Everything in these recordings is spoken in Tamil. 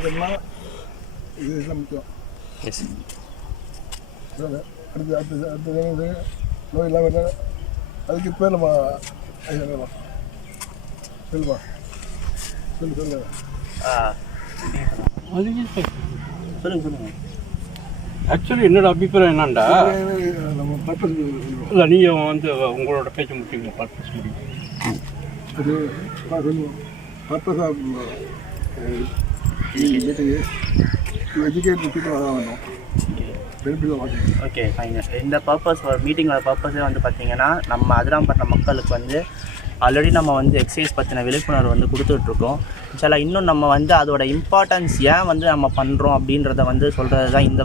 அதுக்கெல்லாம் இது இதெல்லாம் முக்கியம். அடுத்து அடுத்து அடுத்து நோய் இல்லாமல் இருந்தால் அதுக்கு இப்போ நம்ம ஐயா சொல்லுமா சொல்லு சொல்லு. சொல்லுங்க சொல்லுங்க. ஆக்சுவலி என்னோட அபிப்பிராயம் என்னண்டா? நம்ம பர்பஸ் இல்லை நீங்கள் வந்து உங்களோட பேச்சு முடியுங்க பர்பஸ் முடியும் அது நான் பீப்புள் அதான் ஓகே ஃபைன் இந்த பர்பஸ் மீட்டிங்கோட பர்பஸே வந்து பார்த்தீங்கன்னா நம்ம அதிராம்பட்டினம் மக்களுக்கு வந்து ஆல்ரெடி நம்ம வந்து எக்ஸசைஸ் பற்றின விழிப்புணர்வு வந்து கொடுத்துட்ருக்கோம். சில இன்னும் நம்ம வந்து அதோட இம்பார்ட்டன்ஸ் ஏன் வந்து நம்ம பண்ணுறோம் அப்படின்றத வந்து சொல்கிறது தான் இந்த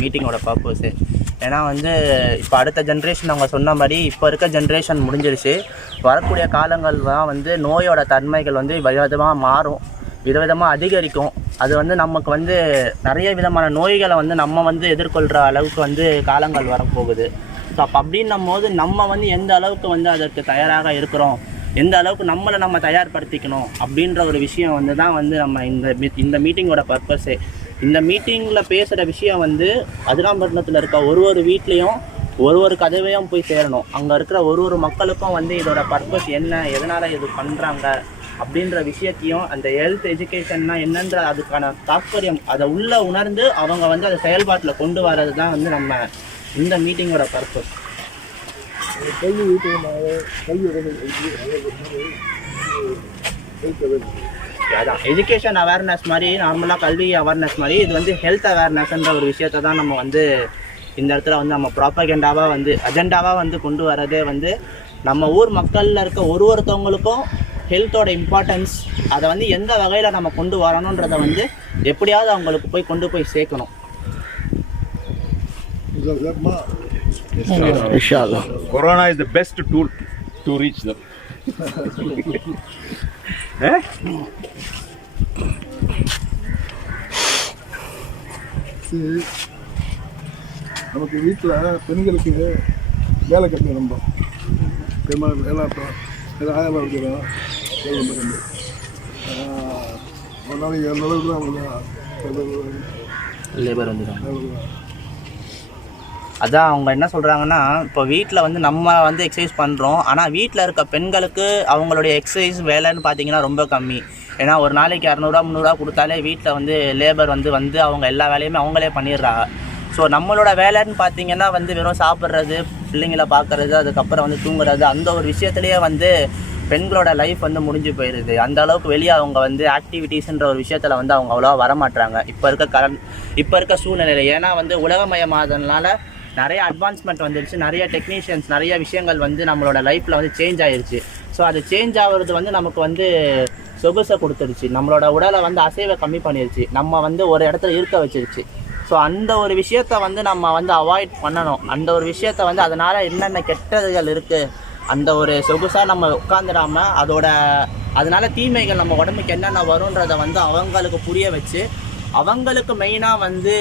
மீட்டிங்கோட பர்பஸு ஏன்னா வந்து இப்போ அடுத்த ஜென்ரேஷன் அவங்க சொன்ன மாதிரி இப்போ இருக்க ஜென்ரேஷன் முடிஞ்சிருச்சு. வரக்கூடிய காலங்கள் தான் வந்து நோயோட தன்மைகள் வந்து விதவிதமாக மாறும். விதவிதமாக அதிகரிக்கும். அது வந்து நமக்கு வந்து நிறைய விதமான நோய்களை வந்து நம்ம வந்து எதிர்கொள்கிற அளவுக்கு வந்து காலங்கள் வரப்போகுது. ஸோ அப்போ அப்படின்னும் போது நம்ம வந்து எந்த அளவுக்கு வந்து அதற்கு தயாராக இருக்கிறோம்? எந்த அளவுக்கு நம்மளை நம்ம தயார்படுத்திக்கணும்? அப்படின்ற ஒரு விஷயம் வந்து தான் வந்து நம்ம இந்த மீ- இந்த மீட்டிங்கோட பர்பஸே இந்த மீட்டிங்கில் பேசுகிற விஷயம் வந்து அதிராம்பட்டினத்தில் இருக்க ஒரு ஒரு வீட்லேயும் ஒரு ஒரு கதவையும் போய் சேரணும். அங்கே இருக்கிற ஒரு ஒரு மக்களுக்கும் வந்து இதோட பர்பஸ் என்ன? எதனால் இது பண்ணுறாங்க அப்படின்ற விஷயத்தையும் அந்த ஹெல்த் எஜுகேஷன்னா என்னன்ற அதுக்கான தாற்பயம் அதை உள்ள உணர்ந்து அவங்க வந்து அதை செயல்பாட்டில் கொண்டு வர்றது தான் வந்து நம்ம இந்த மீட்டிங்கோட பர்பஸ் அதான் எஜுகேஷன் அவேர்னஸ் மாதிரி நார்மலாக கல்வி அவேர்னஸ் மாதிரி இது வந்து ஹெல்த் அவேர்னஸ்ன்ற ஒரு விஷயத்தை தான் நம்ம வந்து இந்த இடத்துல வந்து நம்ம ப்ராப்பகெண்டாவாக வந்து அஜெண்டாவாக வந்து கொண்டு வரதே வந்து நம்ம ஊர் மக்களில் இருக்க ஒரு ஒருத்தவங்களுக்கும் ஹெல்த்தோட இம்பார்ட்டன்ஸ் அதை வந்து எந்த வகையில் நம்ம கொண்டு வரணுன்றதை வந்து எப்படியாவது அவங்களுக்கு போய் கொண்டு போய் சேர்க்கணும் the best tool to reach them. eh? சரி நமக்கு வீட்டில் பெண்களுக்கு வேலை கட்டணும் ரொம்ப இப்போ எல்லாம் ஆயிரம் ரூபாய் வைக்கிறோம் தான். அவங்க லேபர் வந்துடும் அதான் அவங்க என்ன சொல்கிறாங்கன்னா இப்போ வீட்டில் வந்து நம்ம வந்து எக்ஸசைஸ் பண்ணுறோம் ஆனால் வீட்டில் இருக்க பெண்களுக்கு அவங்களுடைய எக்ஸசைஸ் வேலைன்னு பார்த்தீங்கன்னா ரொம்ப கம்மி. ஏன்னா ஒரு நாளைக்கு இரநூறுவா முந்நூறுரூவா கொடுத்தாலே வீட்டில் வந்து லேபர் வந்து வந்து அவங்க எல்லா வேலையுமே அவங்களே பண்ணிடுறாங்க. ஸோ நம்மளோட வேலைன்னு பார்த்தீங்கன்னா வந்து வெறும் சாப்பிட்றது பிள்ளைங்கள பார்க்குறது அதுக்கப்புறம் வந்து தூங்குறது அந்த ஒரு விஷயத்துலேயே வந்து பெண்களோட லைஃப் வந்து முடிஞ்சு போயிடுது அந்த அளவுக்கு வெளியே அவங்க வந்து ஆக்டிவிட்டீஸ்ன்ற ஒரு விஷயத்தில் வந்து அவங்க அவ்வளோவா வரமாட்டாங்க இப்போ இருக்க கரண்ட் இப்போ இருக்க சூழ்நிலையில். ஏன்னா வந்து உலகமயமாதனால நிறைய அட்வான்ஸ்மெண்ட் வந்துருச்சு. நிறைய டெக்னீஷியன்ஸ் நிறைய விஷயங்கள் வந்து நம்மளோட லைஃப்பில் வந்து சேஞ்ச் ஆயிடுச்சு ஸோ அது சேஞ்ச் ஆகுறது வந்து நமக்கு வந்து சொகுசை கொடுத்துருச்சு. நம்மளோட உடலை வந்து அசைவை கம்மி பண்ணிருச்சு. நம்ம வந்து ஒரு இடத்துல இருக்க வச்சிருச்சு. ஸோ அந்த ஒரு விஷயத்த வந்து நம்ம வந்து அவாய்ட் பண்ணணும். அந்த ஒரு விஷயத்த வந்து அதனால் என்னென்ன கெட்டதுகள் இருக்குது அந்த ஒரு சொகுசாக நம்ம உட்காந்துடாமல் அதோட அதனால தீமைகள் நம்ம உடம்புக்கு என்னென்ன வரும்ன்றதை வந்து அவங்களுக்கு புரிய வச்சு அவங்களுக்கு மெயினாக வந்து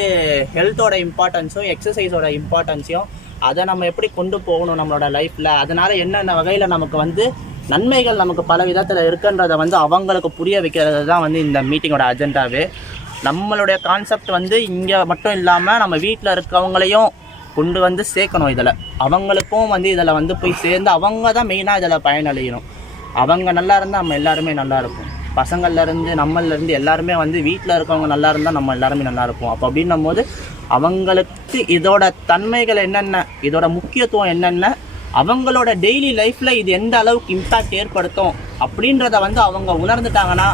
ஹெல்த்தோட இம்பார்ட்டன்ஸும் எக்ஸசைஸோட இம்பார்ட்டன்ஸையும் அதை நம்ம எப்படி கொண்டு போகணும் நம்மளோட லைஃப்பில் அதனால் என்னென்ன வகையில் நமக்கு வந்து நன்மைகள் நமக்கு பல விதத்தில் இருக்குன்றதை வந்து அவங்களுக்கு புரிய வைக்கிறது தான் வந்து இந்த மீட்டிங்கோட அஜெண்டாவே நம்மளுடைய கான்செப்ட் வந்து இங்கே மட்டும் இல்லாமல் நம்ம வீட்டில் இருக்கவங்களையும் கொண்டு வந்து சேர்க்கணும் இதில். அவங்களுக்கும் வந்து இதில் வந்து போய் சேர்ந்து அவங்க தான் மெயினாக இதில் பயனடையணும். அவங்க நல்லா இருந்தால் நம்ம எல்லாருமே நல்லா இருப்போம். பசங்கள்லேருந்து நம்மள்லேருந்து எல்லாருமே வந்து வீட்டில் இருக்கவங்க நல்லா இருந்தால் நம்ம எல்லாருமே நல்லா இருப்போம். அப்போ அப்படின்னும் போது அவங்களுக்கு இதோட தன்மைகள் என்னென்ன இதோட முக்கியத்துவம் என்னென்ன அவங்களோட டெய்லி லைஃப்பில் இது எந்த அளவுக்கு இம்பேக்ட் ஏற்படுத்தும் அப்படின்றத வந்து அவங்க உணர்ந்துட்டாங்கன்னா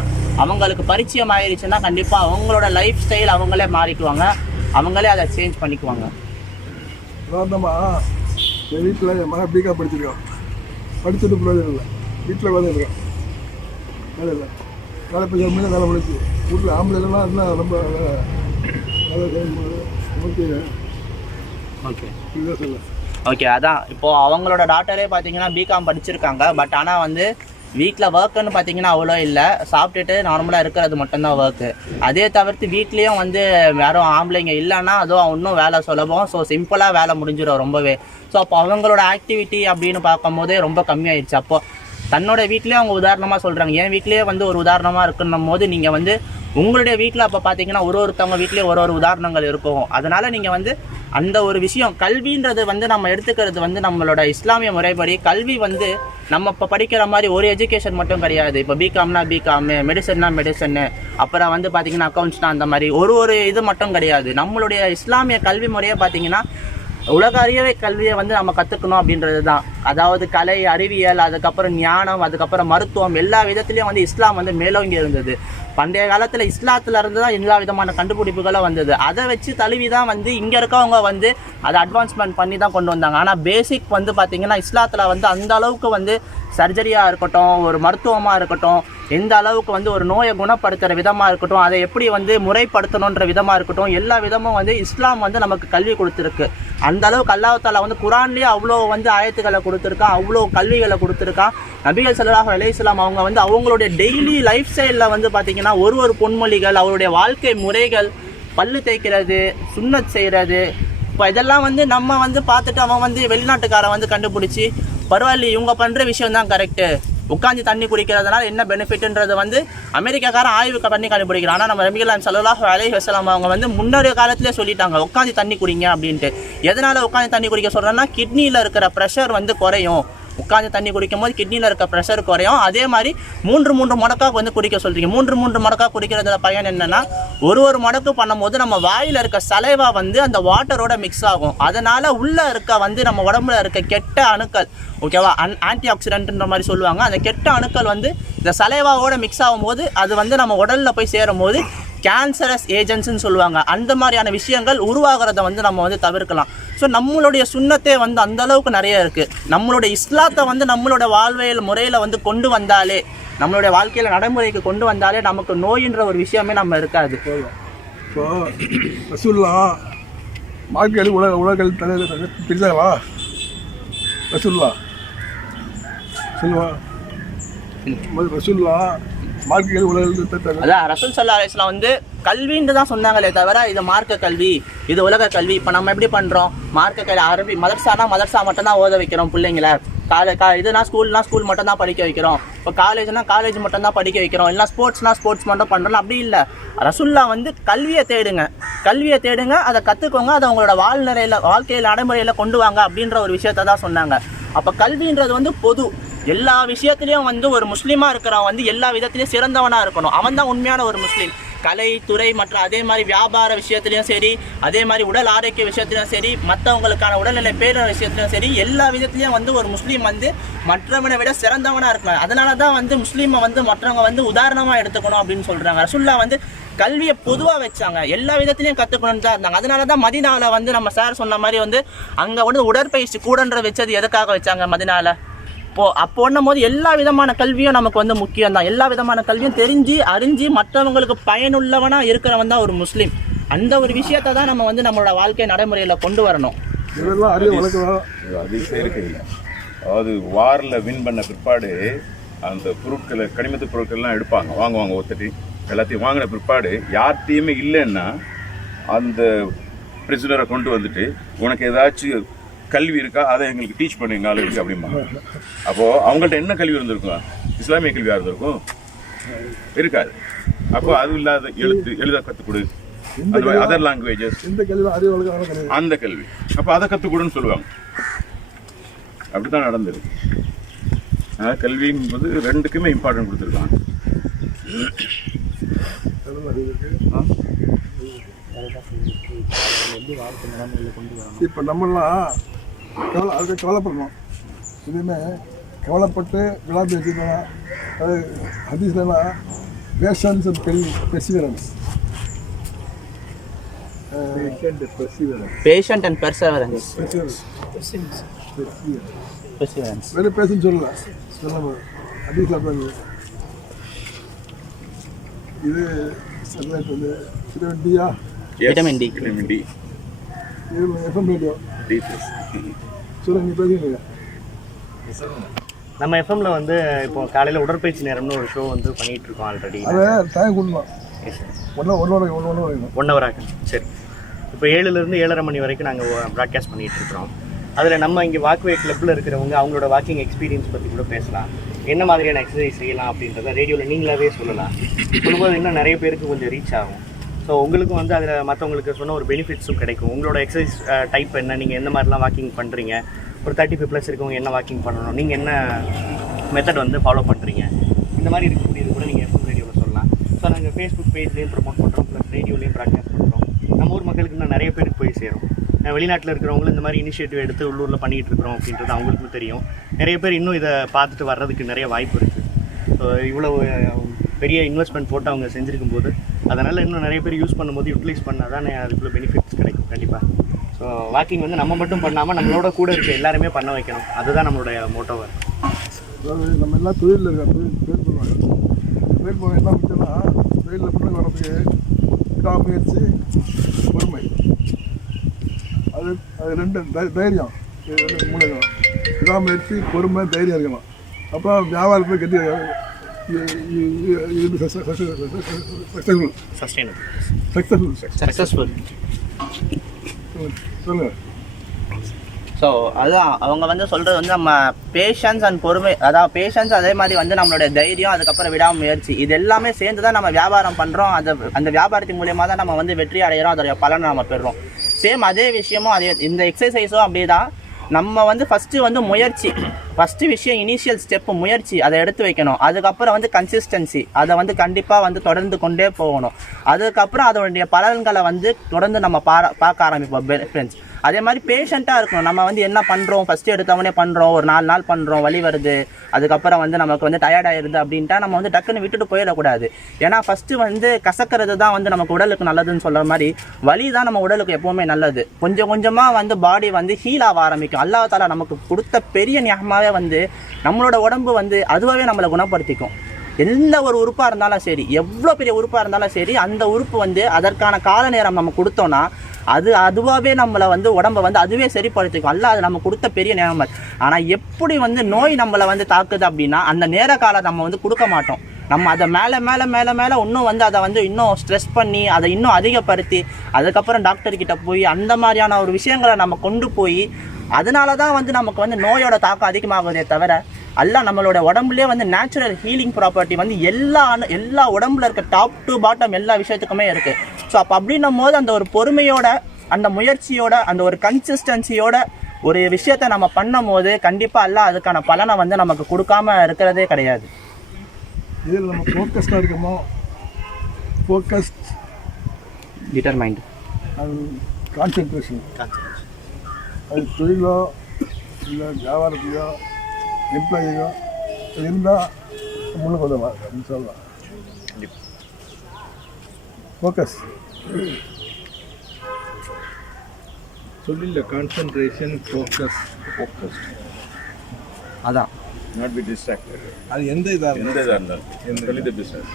அவங்களுக்கு பரிச்சயம் ஆயிடுச்சுன்னா கண்டிப்பாக அவங்களோட லைஃப் ஸ்டைல் அவங்களே மாறிக்குவாங்க. அவங்களே அதை சேஞ்ச் பண்ணிக்குவாங்க. உதாரணமா என் வீட்டில் என் மகன் பிகா படிச்சிருக்கான். படிச்சுட்டு பிரயோஜனம் இல்லை. வீட்டில் வேலை இருக்கான் வேலை இல்லை. வேலை ஏழு மணி வேலை முடிச்சு வீட்டில் ஆம்பளைலாம் இருந்தால் ரொம்ப வேலை செய்யும்போது ஓகே இதுதான் சொல்ல. ஓகே அதான். இப்போ அவங்களோட டாக்டரே பார்த்தீங்கன்னா பிகாம் படிச்சிருக்காங்க. பட் ஆனால் வந்து வீட்டில் ஒர்க்குன்னு பார்த்தீங்கன்னா அவ்வளோ இல்லை. சாப்பிட்டுட்டு நார்மலாக இருக்கிறது மட்டும்தான் ஒர்க்கு அதே தவிர்த்து வீட்லேயும் வந்து யாரும் ஆம்பளைங்க இல்லைன்னா அதுவும் இன்னும் வேலை சுலபம். ஸோ சிம்பிளாக வேலை முடிஞ்சிடும் ரொம்பவே. ஸோ அப்போ அவங்களோட ஆக்டிவிட்டி அப்படின்னு பார்க்கும்போதே ரொம்ப கம்மியாயிடுச்சு. அப்போ தன்னோட வீட்லேயே அவங்க உதாரணமாக சொல்கிறாங்க என் வீட்லேயே வந்து ஒரு உதாரணமாக இருக்குன்னும் போது நீங்கள் வந்து உங்களுடைய வீட்டில் அப்போ பார்த்தீங்கன்னா ஒரு ஒருத்தவங்க வீட்லேயும் ஒரு ஒரு உதாரணங்கள் இருக்கும். அதனால் நீங்கள் வந்து அந்த ஒரு விஷயம் கல்வின்றது வந்து நம்ம எடுத்துக்கிறது வந்து நம்மளோட இஸ்லாமிய முறைப்படி கல்வி வந்து நம்ம இப்போ படிக்கிற மாதிரி ஒரு எஜுகேஷன் மட்டும் கிடையாது. இப்போ பிகாம்னா பிகாமு மெடிசன்னா மெடிசன்னு அப்புறம் வந்து பார்த்தீங்கன்னா அக்கௌண்ட்ஸ்னா அந்த மாதிரி ஒரு ஒரு இது மட்டும் கிடையாது. நம்மளுடைய இஸ்லாமிய கல்வி முறையை பார்த்தீங்கன்னா உலக அறியவை கல்வியை வந்து நம்ம கற்றுக்கணும் அப்படின்றது தான் அதாவது கலை அறிவியல் அதுக்கப்புறம் ஞானம் அதுக்கப்புறம் மருத்துவம் எல்லா விதத்துலேயும் வந்து இஸ்லாம் வந்து மேலோங்கி இருந்தது. பண்டைய காலத்தில் இஸ்லாத்துல இருந்து தான் எல்லா விதமான கண்டுபிடிப்புகளும் வந்தது. அதை வச்சு தழுவி தான் வந்து இங்கே இருக்கவங்க வந்து அதை அட்வான்ஸ்மெண்ட் பண்ணி தான் கொண்டு வந்தாங்க. ஆனால் பேசிக் வந்து பார்த்திங்கன்னா இஸ்லாத்தில் வந்து அந்த அளவுக்கு வந்து சர்ஜரியாக இருக்கட்டும் ஒரு மருத்துவமாக இருக்கட்டும் எந்த அளவுக்கு வந்து ஒரு நோயை குணப்படுத்துகிற விதமாக இருக்கட்டும் அதை எப்படி வந்து முறைப்படுத்தணுன்ற விதமாக இருக்கட்டும் எல்லா விதமும் வந்து இஸ்லாம் வந்து நமக்கு கல்வி கொடுத்துருக்கு. அந்த அளவுக்கு அல்லாஹாலா வந்து குரான்லேயே அவ்வளோ வந்து ஆயத்துக்களை கொடுத்துருக்கான் அவ்வளோ கல்விகளை கொடுத்துருக்கான். நபிகள் சல்லாஹ் அலையாம் அவங்க வந்து அவங்களுடைய டெய்லி லைஃப் ஸ்டைலில் வந்து பார்த்திங்கன்னா ஒரு ஒரு பொன்மொழிகள் அவருடைய வாழ்க்கை முறைகள் பல்லு தேய்க்கிறது சுண்ணத் செய்கிறது இப்போ இதெல்லாம் வந்து நம்ம வந்து பார்த்துட்டு அவன் வந்து வெளிநாட்டுக்காரன் வந்து கண்டுபிடிச்சி பரவாயில்ல இவங்க பண்ணுற விஷயம் தான் கரெக்டு உட்காந்து தண்ணி குடிக்கிறதுனால என்ன பெனிஃபிட்ன்றது வந்து அமெரிக்காக்காரன் ஆய்வு பண்ணி கண்டுபிடிக்கிறான். ஆனால் நம்ம ரபிகலாம் சல்லாஹ் அலை வசலாம் அவங்க வந்து முன்னாடி காலத்திலே சொல்லிட்டாங்க உட்காந்து தண்ணி குடிங்க அப்படின்ட்டு. எதனால் உட்காந்து தண்ணி குடிக்க சொல்கிறேன்னா கிட்னியில் இருக்கிற ப்ரெஷர் வந்து குறையும். உட்காந்து தண்ணி குடிக்கும் போது கிட்னியில் இருக்க ப்ரெஷர் குறையும். அதே மாதிரி மூன்று மூன்று மடக்காக வந்து குடிக்க சொல்கிறீங்க மூன்று மூன்று மடக்காக குடிக்கிறதுல பயன் என்னென்னா ஒரு ஒரு மடக்கு பண்ணும்போது நம்ம வாயில் இருக்க சலைவா வந்து அந்த வாட்டரோட மிக்ஸ் ஆகும். அதனால் உள்ளே இருக்க வந்து நம்ம உடம்புல இருக்க கெட்ட அணுக்கள் ஓகேவா அன் ஆன்டி ஆக்சிடென்ட்ன்ற மாதிரி சொல்லுவாங்க. அந்த கெட்ட அணுக்கள் வந்து இந்த சலைவாவோட மிக்ஸ் ஆகும்போது அது வந்து நம்ம உடலில் போய் சேரும் போது கேன்சரஸ் ஏஜென்ட்ஸ்னு சொல்லுவாங்க. அந்த மாதிரியான விஷயங்கள் உருவாகிறத வந்து நம்ம வந்து தவிர்க்கலாம். ஸோ நம்மளுடைய சுண்ணத்தே வந்து அந்த அளவுக்கு நிறைய இருக்குது நம்மளுடைய இஸ்லாத்தை வந்து நம்மளோட வாழ்வியல் முறையில் வந்து கொண்டு வந்தாலே நம்மளுடைய வாழ்க்கையில் நடைமுறைக்கு கொண்டு வந்தாலே நமக்கு நோயின்ற ஒரு விஷயமே நம்ம இருக்காது. இப்போ ரசூல்லா மார்க்கெட் உலக உலக தலைவர் பிரித்தாங்களா ரசூல்லா சொல்லுவா ரசூல்லா மார்க்கெட் உலக அதான் ரசூல் சல்லா அலிஸ்லாம் வந்து கல்வின்னு தான் சொன்னாங்களே தவிர இது மார்க்க கல்வி இது உலக கல்வி. இப்போ நம்ம எப்படி பண்ணுறோம் மார்க்க கல்வி அரபி மதர்சானா மதர்சா மட்டும்தான் ஓத வைக்கிறோம் பிள்ளைங்கள. காலே கா இதுனா ஸ்கூல்னா ஸ்கூல் மட்டும் தான் படிக்க வைக்கிறோம். இப்போ காலேஜ்னா காலேஜ் மட்டும் தான் படிக்க வைக்கிறோம். இல்லைனா ஸ்போர்ட்ஸ்னா ஸ்போர்ட்ஸ் மட்டும் பண்ணுறோம் அப்படி இல்லை. ரசுல்லா வந்து கல்வியை தேடுங்க. கல்வியை தேடுங்க அதை கற்றுக்கோங்க அதை உங்களோட வாழ்நிலையில் வாழ்க்கையில் நடைமுறையில் கொண்டு வாங்க அப்படின்ற ஒரு விஷயத்த தான் சொன்னாங்க. அப்போ கல்வின்றது வந்து பொது. எல்லா விஷயத்துலையும் வந்து ஒரு முஸ்லீமாக இருக்கிறவன் வந்து எல்லா விதத்துலேயும் சிறந்தவனாக இருக்கணும். அவன் தான் உண்மையான ஒரு முஸ்லீம். கலைத்துறை மற்றும் அதே மாதிரி வியாபார விஷயத்துலையும் சரி அதே மாதிரி உடல் ஆரோக்கிய விஷயத்துலையும் சரி மற்றவங்களுக்கான உடல்நிலை பேர விஷயத்துலையும் சரி எல்லா விதத்துலையும் வந்து ஒரு முஸ்லீம் வந்து மற்றவனை விட சிறந்தவனாக இருக்கணும். அதனால தான் வந்து முஸ்லீமை வந்து மற்றவங்க வந்து உதாரணமாக எடுத்துக்கணும் அப்படின்னு சொல்கிறாங்க ரசுல்லா வந்து கல்வியை பொதுவாக வச்சாங்க. எல்லா விதத்துலையும் கற்றுக்கணும்னு தான் இருந்தாங்க. அதனால தான் மதினாவில் வந்து நம்ம சார் சொன்ன மாதிரி வந்து அங்கே வந்து உடற்பயிற்சி கூடன்ற வச்சது எதுக்காக வச்சாங்க மதினாவில் இப்போ அப்போ பண்ணும் போது எல்லா விதமான கல்வியும் நமக்கு வந்து முக்கியம் தான் எல்லா விதமான கல்வியும் தெரிஞ்சு அறிஞ்சு மற்றவங்களுக்கு பயனுள்ளவனா இருக்கிறவன் தான் ஒரு முஸ்லீம். அந்த ஒரு விஷயத்தை தான் நம்ம வந்து நம்மளோட வாழ்க்கை நடைமுறையில் கொண்டு வரணும். அதாவது வாரில் வின் பண்ண பிற்பாடு அந்த பொருட்களை கனிமத்து பொருட்கள்லாம் எடுப்பாங்க. வாங்குவாங்க ஒருத்தட்டி. எல்லாத்தையும் வாங்கின பிற்பாடு யார்கிட்டையுமே இல்லைன்னா அந்த பிரிசனரை கொண்டு வந்துட்டு உனக்கு ஏதாச்சும் கல்வி இருக்கா? அதை எங்களுக்கு டீச் பண்ணுங்க ஆளுங்களுக்கு அப்படிம்பாங்க. அப்போது அவங்கள்ட்ட என்ன கல்வி இருந்திருக்கும்? இஸ்லாமிய கல்வியாக இருந்திருக்கும்? இருக்காது. அப்போ அது இல்லாத எழுத்து எழுத கற்றுக் கொடு. அது அதர் லாங்குவேஜஸ் அந்த கல்வி. அப்போ அதை கற்றுக்கொடுன்னு சொல்லுவாங்க. அப்படிதான் நடந்தது. அதாவது கல்வி என்பது ரெண்டுக்குமே இம்பார்ட்டன்ட் கொடுத்துருக்காங்க. இப்போ நம்மளாம் கவலை அதுக்கு கவலைப்படணும். இதுவுமே கவலைப்பட்டு விழா பேசினா அது ஹதீஸ்லாம் patience and per perseverance patient and perseverance perseverance வெறும் பேசுன்னு சொல்லல. சொல்லாம ஹதீஸில் பாருங்க. இது சன்லைட் வந்து விட்டமின் டியா Vitamin D. விட்டமின் டி இது எஃப்எம் ரேடியோ நம்ம எஃப்எம்ல வந்து இப்போ காலையில் உடற்பயிற்சி நேரம்னு ஒரு ஷோ வந்து பண்ணிட்டு இருக்கோம் ஆல்ரெடி ஒன் ஹவர் ஆகும் சரி. இப்போ ஏழுலேருந்து ஏழரை மணி வரைக்கும் நாங்கள் ப்ராட்காஸ்ட் பண்ணிட்டு இருக்கிறோம் அதில் நம்ம இங்கே வாக்வே கிளப்பில் இருக்கிறவங்க அவங்களோட வாக்கிங் எக்ஸ்பீரியன்ஸ் பற்றி கூட பேசலாம். என்ன மாதிரியான எக்ஸசைஸ் செய்யலாம் அப்படின்றத ரேடியோவில் நீங்களாவே சொல்லலாம். சொல்லும்போது இன்னும் நிறைய பேருக்கு கொஞ்சம் ரீச் ஆகும். ஸோ உங்களுக்கும் வந்து அதில் மற்றவங்களுக்கு சொன்ன ஒரு பெனிஃபிட்ஸும் கிடைக்கும். உங்களோட எக்ஸசைஸ் டைப் என்ன? நீங்கள் எந்த மாதிரிலாம் வாக்கிங் பண்ணுறீங்க ஒரு தேர்ட்டி ஃபைவ் ப்ளஸ் இருக்கவங்க என்ன வாக்கிங் பண்ணணும்? நீங்கள் என்ன மெத்தட் வந்து ஃபாலோ பண்ணுறீங்க இந்த மாதிரி இருக்கக்கூடியது கூட நீங்கள் எஃப்எம் ரேடியோவில் சொல்லலாம். ஸோ நாங்கள் ஃபேஸ்புக் பேஜ்லேயும் ப்ரொமோட் பண்ணுறோம் ப்ளஸ் ரேடியோலையும் ப்ராட்காஸ்ட் பண்ணுறோம் நம்ம ஊர் மக்களுக்கு இன்னும் நிறைய பேருக்கு போய் சேரும். வெளிநாட்டில் இருக்கிறவங்களும் இந்த மாதிரி இனிஷியேட்டிவ் எடுத்து உள்ளூரில் பண்ணிகிட்டு இருக்கிறோம் அப்படின்றது அவங்களுக்கும் தெரியும். நிறைய பேர் இன்னும் இதை பார்த்துட்டு வர்றதுக்கு நிறைய வாய்ப்பு இருக்குது ஸோ இவ்வளோ பெரிய இன்வெஸ்ட்மெண்ட் போட்டு அவங்க செஞ்சுருக்கும் போது அதனால் இன்னும் நிறைய பேர் யூஸ் பண்ணும்போது யூட்டிலைஸ் பண்ணால் தானே அதுக்குள்ள பெனிஃபிட்ஸ் கிடைக்கும் கண்டிப்பாக ஸோ வாக்கிங் வந்து நம்ம மட்டும் பண்ணாமல் நம்மளோட கூட இருக்க எல்லாருமே பண்ண வைக்கணும். அதுதான் நம்மளுடைய மோட்டோவாக அதாவது நம்ம எல்லாம் தொழிலில் இருக்க தொழில் தொழில் பண்ணுவாங்க தொழில் பண்ணுவாங்க என்ன முக்கியம்னா தொழிலில் பண்ணி வரதுக்கு விடாமுயற்சி பொறுமை அது அது ரெண்டு தை- தைரியம். இது மூணு இருக்கணும் விடாமுயற்சி பொறுமை தைரியம் இருக்கணும் அப்போ வியாபாரத்தில் கட்டி சக்ஸஸ்ஃபுல் சொல்லுங்கள் ஸோ அதுதான். அவங்க வந்து சொல்கிறது வந்து நம்ம பேஷன்ஸ் அண்ட் பொறுமை அதாவது பேஷன்ஸ் அதே மாதிரி வந்து நம்மளுடைய தைரியம் அதுக்கப்புறம் விடாமுயற்சி. இது எல்லாமே சேர்ந்து தான் நம்ம வியாபாரம் பண்ணுறோம் அந்த அந்த வியாபாரத்தின் மூலியமாக தான் நம்ம வந்து வெற்றி அடைகிறோம் அதோடைய பலனை நம்ம பெறுறோம். சேம் அதே விஷயமும் அதே இந்த எக்ஸசைஸும் அப்படியே தான் நம்ம வந்து ஃபஸ்ட்டு வந்து முயற்சி. ஃபஸ்ட்டு விஷயம் இனிஷியல் ஸ்டெப்பு முயற்சி. அதை எடுத்து வைக்கணும். அதுக்கப்புறம் வந்து கன்சிஸ்டன்சி அதை வந்து கண்டிப்பாக வந்து தொடர்ந்து கொண்டே போகணும். அதுக்கப்புறம் அதனுடைய பலன்களை வந்து தொடர்ந்து நம்ம பார பார்க்க ஆரம்பிப்போம் ஃப்ரெண்ட்ஸ் அதே மாதிரி பேஷண்ட்டாக இருக்கணும். நம்ம வந்து என்ன பண்ணுறோம் ஃபஸ்ட்டு எடுத்தவொடனே பண்ணுறோம் ஒரு நாலு நாள் பண்ணுறோம் வலி வருது. அதுக்கப்புறம் வந்து நமக்கு வந்து டயர்டாயிருது அப்படின்ட்டா நம்ம வந்து டக்குன்னு விட்டுட்டு போயிடக்கூடாது. ஏன்னா ஃபஸ்ட்டு வந்து கசக்கிறது தான் வந்து நமக்கு உடலுக்கு நல்லதுன்னு சொல்கிற மாதிரி வலி தான் நம்ம உடலுக்கு எப்போவுமே நல்லது. கொஞ்சம் கொஞ்சமாக வந்து பாடி வந்து ஹீல் ஆக ஆரம்பிக்கும். அல்லாஹ் தாலா நமக்கு கொடுத்த பெரிய ஞாபகமாகவே வந்து நம்மளோட உடம்பு வந்து அதுவாகவே நம்மளை குணப்படுத்திக்கும். எந்த ஒரு உறுப்பாக இருந்தாலும் சரி எவ்வளோ பெரிய உறுப்பாக இருந்தாலும் சரி அந்த உறுப்பு வந்து அதற்கான கால நேரம் நம்ம கொடுத்தோன்னா அது அதுவாகவே நம்மளை வந்து உடம்பை வந்து அதுவே சரிப்படுத்திக்கும். அல்ல அது நம்ம கொடுத்த பெரிய நேரம் ஆனால் எப்படி வந்து நோய் நம்மளை வந்து தாக்குது அப்படின்னா அந்த நேர காலம் நம்ம வந்து கொடுக்க மாட்டோம். நம்ம அதை மேலே மேலே மேலே மேலே இன்னும் வந்து அதை வந்து இன்னும் ஸ்ட்ரெஸ் பண்ணி அதை இன்னும் அதிகப்படுத்தி அதுக்கப்புறம் டாக்டர்கிட்ட போய் அந்த மாதிரியான ஒரு விஷயங்களை நம்ம கொண்டு போய் அதனால தான் வந்து நமக்கு வந்து நோயோட தாக்கம் அதிகமாகுதே தவிர அல்ல நம்மளோட உடம்புலயே வந்து நேச்சுரல் ஹீலிங் ப்ராப்பர்ட்டி வந்து எல்லா எல்லா உடம்புல இருக்க டாப் டு பாட்டம் எல்லா விஷயத்துக்குமே இருக்கு. ஸோ அப்போ அப்படின்னும் போது அந்த ஒரு பொறுமையோட அந்த முயற்சியோட அந்த ஒரு கன்சிஸ்டன்சியோட ஒரு விஷயத்த நம்ம பண்ணும் போது கண்டிப்பாக அல்ல அதுக்கான பலனை வந்து நமக்கு கொடுக்காம இருக்கிறதே கிடையாது. இதில் நம்ம ஃபோக்கஸ்டாக இருக்கோமோ? ஃபோக்கஸ்ட் டிட்டர்மைண்ட் அது கான்சென்ட்ரேஷன் அது தொழிலோ இல்லை வியாபாரத்தையோ எம்ப்ளாயியோ இருந்தால் முன்னுக்கு உதவா அப்படின்னு சொல்லலாம். ஃபோக்கஸ் தொழிலில் கான்சன்ட்ரேஷன் ஃபோக்கஸ் அதான். நாட் பி டிஸ்ட்ராக்டட் அது எந்த இதாக எந்த இதாக இருந்தாலும். சொல்லி the business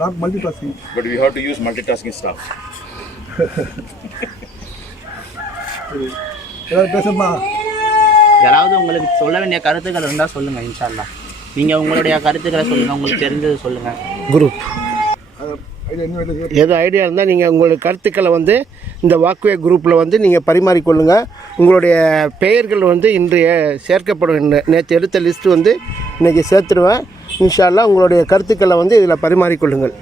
not multi tasking but we have to use multi tasking stuff ஏதாவது பேசணுமா யாராவது உங்களுக்கு சொல்ல வேண்டிய கருத்துக்கள் இருந்தால் சொல்லுங்க இன்ஷால்லா. நீங்கள் உங்களுடைய கருத்துக்களை சொல்லுங்க உங்களுக்கு தெரிஞ்சது சொல்லுங்க. குரூப். ஏதோ ஐடியா இருந்தால் நீங்கள் உங்களுடைய கருத்துக்களை வந்து இந்த வாக்வே குரூப்பில் வந்து நீங்கள் பரிமாறிக்கொள்ளுங்கள் உங்களுடைய பெயர்கள் வந்து இன்று சேர்க்கப்படும். நேற்று எடுத்த லிஸ்ட் வந்து இன்றைக்கி சேர்த்துருவேன். இன்ஷால்லா உங்களுடைய கருத்துக்களை வந்து இதில் பரிமாறிக்கொள்ளுங்கள்.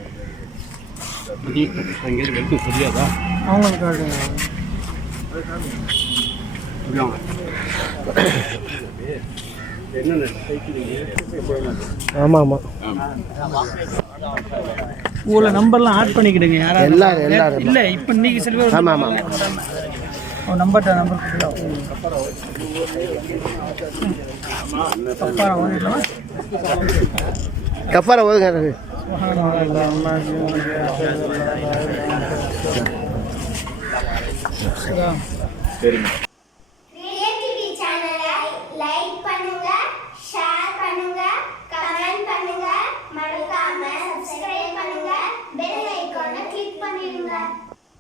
ஆமாம் ஆமாம் உங்களோட நம்பர்லாம் ஆட் பண்ணிக்கிடுங்க யாராவது எல்லாரும் எல்லாரும் இல்லை இப்போ இன்னைக்கு சில பேர் ஆமாம் ஆமாம். அவன் நம்பர்ட்ட நம்பர் கஃபாரா ஓதுங்க. சரிங்க